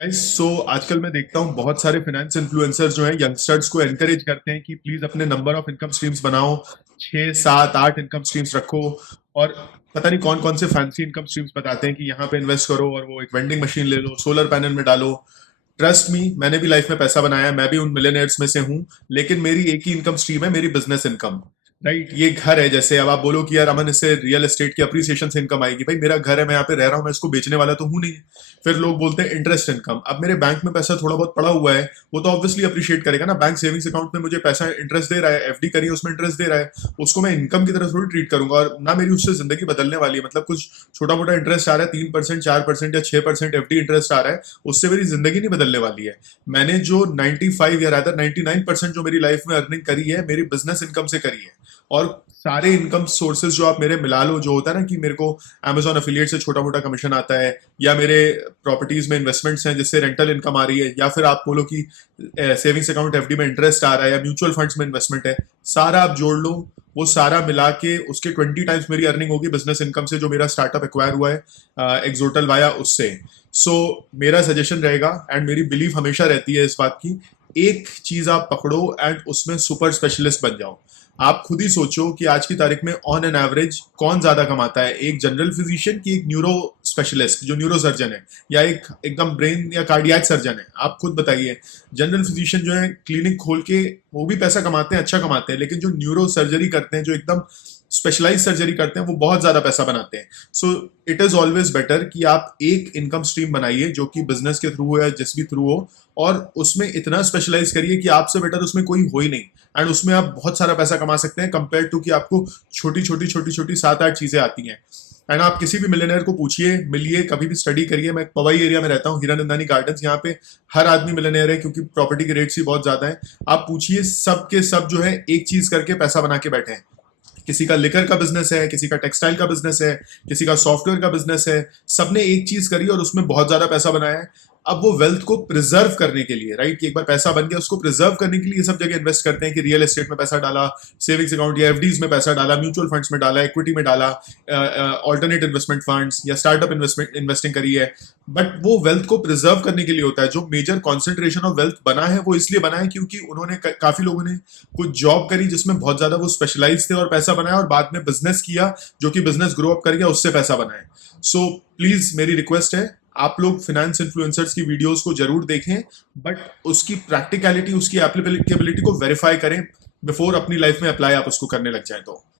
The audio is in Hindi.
सो आजकल मैं देखता हूँ बहुत सारे फाइनेंस इन्फ्लुएंसर्स जो हैं यंगस्टर्स को एनकरेज करते हैं कि प्लीज अपने नंबर ऑफ इनकम स्ट्रीम्स बनाओ, 6 7 8 इनकम स्ट्रीम्स रखो। और पता नहीं कौन कौन से फैंसी इनकम स्ट्रीम्स बताते हैं कि यहाँ पे इन्वेस्ट करो और वो एक वेंडिंग मशीन ले लो, सोलर पैनल में डालो। ट्रस्ट मी, मैंने भी लाइफ में पैसा बनाया है, मैं भी उन मिलियनेयर्स में से हूँ। लेकिन मेरी एक ही इनकम स्ट्रीम है, मेरी बिजनेस इनकम। राइट, ये घर है। जैसे अब आप बोलो कि यार अमन, इससे रियल एस्टेट की अप्रिसिएशन से इनकम आएगी। भाई मेरा घर है, मैं यहाँ पे रह रहा हूँ, मैं इसको बेचने वाला तो हूँ नहीं। फिर लोग बोलते हैं इंटरेस्ट इनकम। अब मेरे बैंक में पैसा थोड़ा बहुत पड़ा हुआ है, वो तो ऑब्वियसली अप्रिशिएट करेगा ना। बैंक सेविंग्स अकाउंट में मुझे पैसा इंटरेस्ट दे रहा है, एफडी करी है उसमें इंटरेस्ट दे रहा है, उसको मैं इनकम की तरह थोड़ी ट्रीट करूंगा। और ना मेरी उससे जिंदगी बदलने वाली है। मतलब कुछ छोटा मोटा इंटरेस्ट आ रहा है, 3% 4% या 6% एफडी इंटरेस्ट आ रहा है, उससे मेरी जिंदगी नहीं बदलने वाली है। मैंने जो 95 या रादर 99% जो मेरी लाइफ में अर्निंग करी है, मेरी बिजनेस इनकम से करी है। और सारे इनकम सोर्सेज जो आप मेरे मिला लो, जो होता है ना कि मेरे को Amazon अफिलिएट से छोटा मोटा कमीशन आता है, या मेरे प्रॉपर्टीज में इन्वेस्टमेंट्स हैं जिससे रेंटल इनकम आ रही है, या फिर आप बोलो कि सेविंग्स अकाउंट एफडी में इंटरेस्ट आ रहा है, या म्यूचुअल फंड्स में इन्वेस्टमेंट है, सारा आप जोड़ लो, वो सारा मिला के उसके 20 टाइम्स मेरी अर्निंग होगी बिजनेस इनकम से, जो मेरा स्टार्टअप एक्वायर हुआ है एक्सोटल वाया उससे। सो मेरा सजेशन रहेगा, एंड मेरी बिलीफ हमेशा रहती है इस बात की, एक चीज आप पकड़ो एंड उसमें सुपर स्पेशलिस्ट बन जाओ। आप खुद ही सोचो कि आज की तारीख में ऑन एन एवरेज कौन ज्यादा कमाता है, एक जनरल फिजिशियन की एक न्यूरो स्पेशलिस्ट जो न्यूरो सर्जन है, या एक एकदम ब्रेन या कार्डियक सर्जन है? आप खुद बताइए। जनरल फिजिशियन जो है क्लिनिक खोल के वो भी पैसा कमाते हैं, अच्छा कमाते हैं, लेकिन जो न्यूरो सर्जरी करते हैं, जो एकदम स्पेशलाइज सर्जरी करते हैं, वो बहुत ज्यादा पैसा बनाते हैं। So it is always better कि आप एक इनकम स्ट्रीम बनाइए जो कि बिजनेस के थ्रू हो या जिस भी थ्रू हो, और उसमें इतना स्पेशलाइज करिए कि आपसे बेटर उसमें कोई हो ही नहीं। एंड उसमें आप बहुत सारा पैसा कमा सकते हैं कंपेयर टू कि आपको छोटी छोटी छोटी छोटी 7 8 चीजें आती हैं। एंड आप किसी भी मिलियनर को पूछिए, मिलिए, कभी भी स्टडी करिए। मैं पवई एरिया में रहता हूँ, हीरानंदानी गार्डन्स, यहाँ पे हर आदमी मिलियनर है क्योंकि प्रॉपर्टी के रेट्स ही बहुत ज्यादा है। आप पूछिए, सब के सब जो है एक चीज करके पैसा बना के बैठे हैं। किसी का लिकर का बिजनेस है, किसी का टेक्सटाइल का बिजनेस है, किसी का सॉफ्टवेयर का बिजनेस है। सबने एक चीज करी और उसमें बहुत ज्यादा पैसा बनाया है। अब वो वेल्थ को प्रिजर्व करने के लिए, राइट, कि एक बार पैसा बन गया उसको प्रिजर्व करने के लिए ये सब जगह इन्वेस्ट करते हैं कि रियल एस्टेट में पैसा डाला, सेविंग्स अकाउंट या एफडीज में पैसा डाला, म्यूचुअल फंड्स में डाला, इक्विटी में डाला, ऑल्टरनेट इन्वेस्टमेंट फंड्स या स्टार्टअप इन्वेस्टिंग करी है। बट वो वेल्थ को प्रिजर्व करने के लिए होता है। जो मेजर कॉन्सेंट्रेशन ऑफ वेल्थ बना है वो इसलिए बना है क्योंकि उन्होंने काफी लोगों ने कुछ जॉब करी जिसमें बहुत ज्यादा वो स्पेशलाइज थे और पैसा बनाया, और बाद में बिजनेस किया जो कि बिजनेस ग्रो अप कर गया, उससे पैसा बनाए। सो प्लीज मेरी रिक्वेस्ट है, आप लोग फाइनेंस इन्फ्लुएंसर्स की वीडियोस को जरूर देखें, बट उसकी प्रैक्टिकलिटी, उसकी एप्लीकेबिलिटी को वेरीफाई करें बिफोर अपनी लाइफ में अप्लाई आप उसको करने लग जाए तो।